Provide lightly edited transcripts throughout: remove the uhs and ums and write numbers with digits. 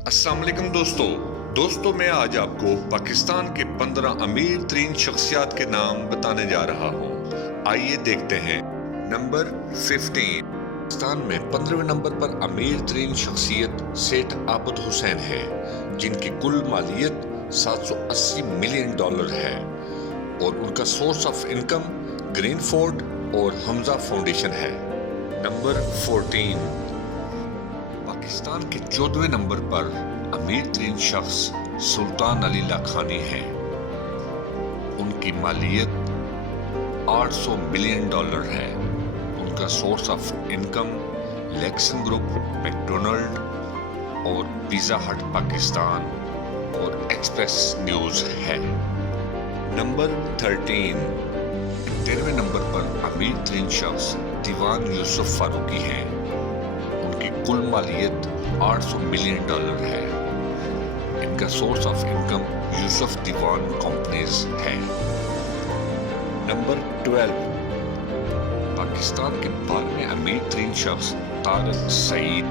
अस्सलाम वालेकुम दोस्तों मैं आज आपको पाकिस्तान के 15 अमीर तरीन शख्सियात के नाम बताने जा रहा हूँ। आइए देखते हैं। नंबर 15। पाकिस्तान में 15वें नंबर पर अमीर तरीन शख्सियत सेठ आबद हुसैन है, जिनकी कुल मालियत $780 मिलियन है और उनका सोर्स ऑफ इनकम ग्रीनफोर्ड और हमजा फाउंडेशन है। नंबर 14। पाकिस्तान के 14वें नंबर पर अमीर तरीन शख्स सुल्तान अली लाखानी हैं। उनकी मालियत $800 मिलियन है। उनका source of income Luxon group, McDonald और पिज़्ज़ा हट पाकिस्तान और एक्सप्रेस न्यूज़ है। नंबर 13। 13वें नंबर पर अमीर तरीन शख्स दीवान यूसुफ फारूकी हैं। उनकी कुल मालियत $800 मिलियन है। इनका source of income Yusuf Dewan companies है। नंबर 12। पाकिस्तान के 12वें अमीर तरीन शख्स तारक सईद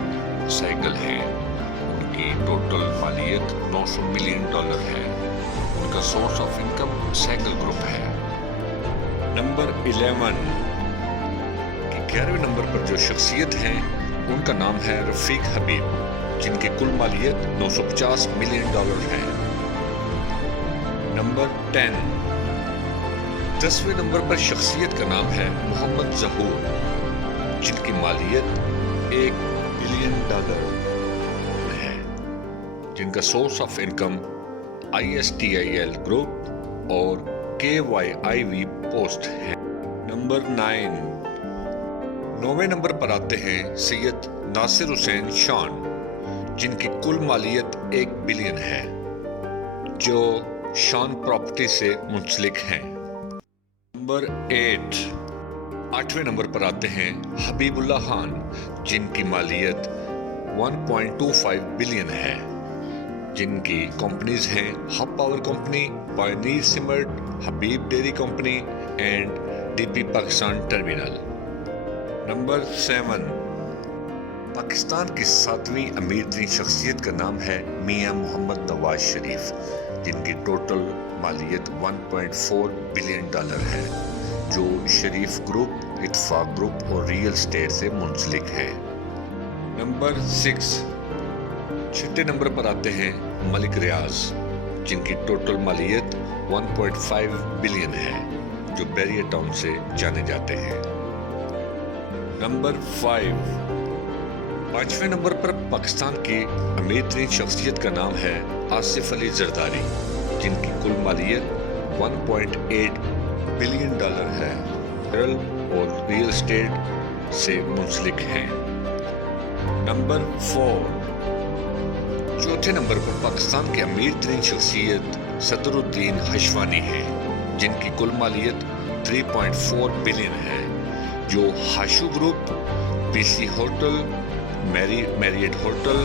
सैगल हैं। उनकी टोटल मालियत $900 मिलियन है। उनका source of income Saigol group है। नंबर 11। 11वें नंबर पर जो शख्सियत हैं उनका नाम है रफीक हबीब, जिनकी कुल मालियत $950 मिलियन है। नंबर 10। 10वें नंबर पर शख्सियत का नाम है मोहम्मद जहूर, जिनकी मालियत $1 बिलियन है, जिनका source of income ISTIL group और KYIV पोस्ट है। नंबर 9। 9वें नंबर पर आते हैं सैयद नासिर हुसैन शान, जिनकी कुल मालियत $1 बिलियन है, जो शान प्रॉपर्टी से मुंसलिक हैं। नंबर 8। 8वें नंबर पर आते हैं हबीबुल्लाह खान, जिनकी मालियत $1.25 बिलियन है, जिनकी कंपनीज हैं Hub power company, Pioneer cement, Habib dairy company and DP Pakistan terminal. Number 7। Pakistan की 7वीं अमीर तरीन शख्सियत का नाम है मियां मोहम्मद नवाज शरीफ, जिनकी टोटल मालियत $1.4 बिलियन है, जो शरीफ ग्रुप, इत्तफाक ग्रुप और रियल एस्टेट से मुंसलिक है। नंबर 6। 6ठे नंबर पर आते हैं मलिक रियाज, जिनकी टोटल मालियत $1.5 बिलियन है, जो बैरियर टाउन से जाने जाते हैं। नंबर 5। 5वें नंबर पर पाकिस्तान की अमीर तरीन शख्सियत का नाम है आसिफ अली जरदारी, जिनकी कुल मालियत $1.8 बिलियन है और रियल एस्टेट से मुंसलिक हैं। नंबर 4। चौथे नंबर पर पाकिस्तान के अमीर तरीन शख्सियत सदरुद्दीन हशवानी है, जिनकी कुल मालियत $3.4 बिलियन है, जो Hashoo group, PC hotel, Marriott hotel,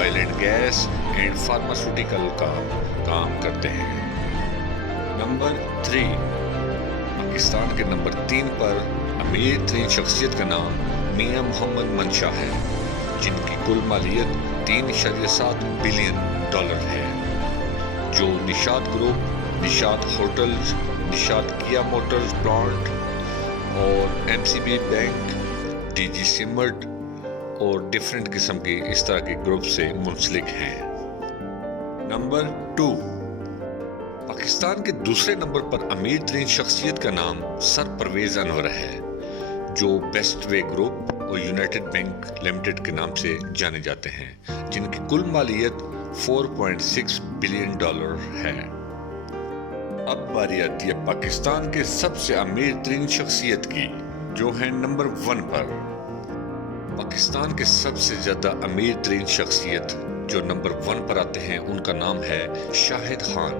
oil and gas and pharmaceutical का काम करते हैं। नंबर 3। पाकिस्तान के नंबर 3 पर अमीर तरीन शख्सियत का नाम मियां मोहम्मद मंशा है, जिनकी कुल मालियत $3.7 बिलियन है, जो निशात ग्रुप, निशात होटल्स, निशात किया मोटर्स प्लांट और MCB बैंक, DG सीमेंट और डिफरेंट किस्म की इस तरह के ग्रुप से मुंसलिक हैं। नंबर 2। पाकिस्तान के दूसरे नंबर पर अमीर तरीन शख्सियत का नाम सर परवेज अनवर है, जो बेस्ट वे ग्रुप और यूनाइटेड बैंक लिमिटेड के नाम से जाने जाते हैं, जिनकी कुल मालियत $4.6 बिलियन है। अब बारी आती है पाकिस्तान के सबसे अमीर तरीन शख्सियत की, जो है नंबर 1 पर। पाकिस्तान के सबसे ज्यादा अमीर तरीन शख्सियत जो नंबर 1 पर आते हैं, उनका नाम है शाहिद खान,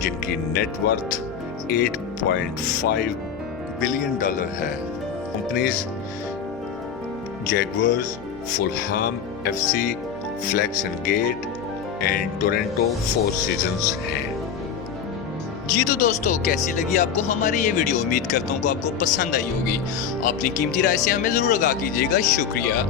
जिनकी नेटवर्थ $8.5 बिलियन है। Companies Jaguars, Fulham FC, Flex and Gate and Toronto Four Seasons हैं। जी तो दोस्तों, कैसी लगी आपको हमारी ये वीडियो? उम्मीद करता हूँ कि आपको पसंद आई होगी। अपनी कीमती राय से हमें ज़रूर आगाह कीजिएगा। शुक्रिया।